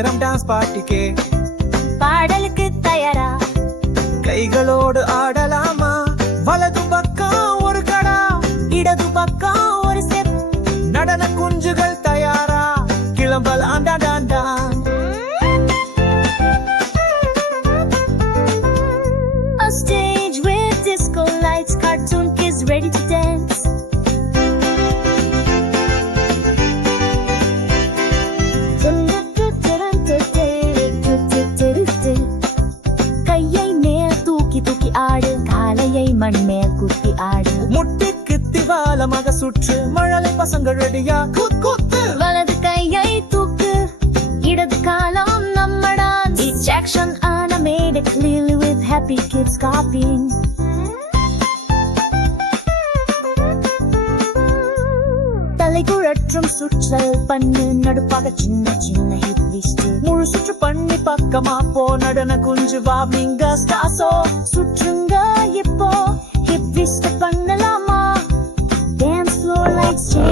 நேரம் டான்ஸ் பாட்டிக்கே பாடலுக்கு தயாரா? கைகளோடு ஆடலாமா? வலது பக்கம் ஒரு கடா இடது பக்கம் ஒரு ஸ்டெப் நடன குஞ்சுகள் தயாரா? கிளம்பலாம் டாண்டா. Stay காலையை மண் மேல் குத்தி ஆடு. முட்டிக்கு திவாலமாக சுற்று. மழலை பசங்க ரெடியா? கூத் கூத்து. வலது கையை தூக்கு. இடது காலம் நம்ம dance each action animated clearly with happy kids copying. தலை குழற்றும் சுற்றல் பண்ணு. நடுப்பாக சின்ன சின்ன ஹிட் லிஸ்ட் முழு சுற்று பண்ணி பக்கமா போ. நடன குஞ்சு வா மிங்க ஸ்டாசோ. சுற்றுங்க இப்போ. next time.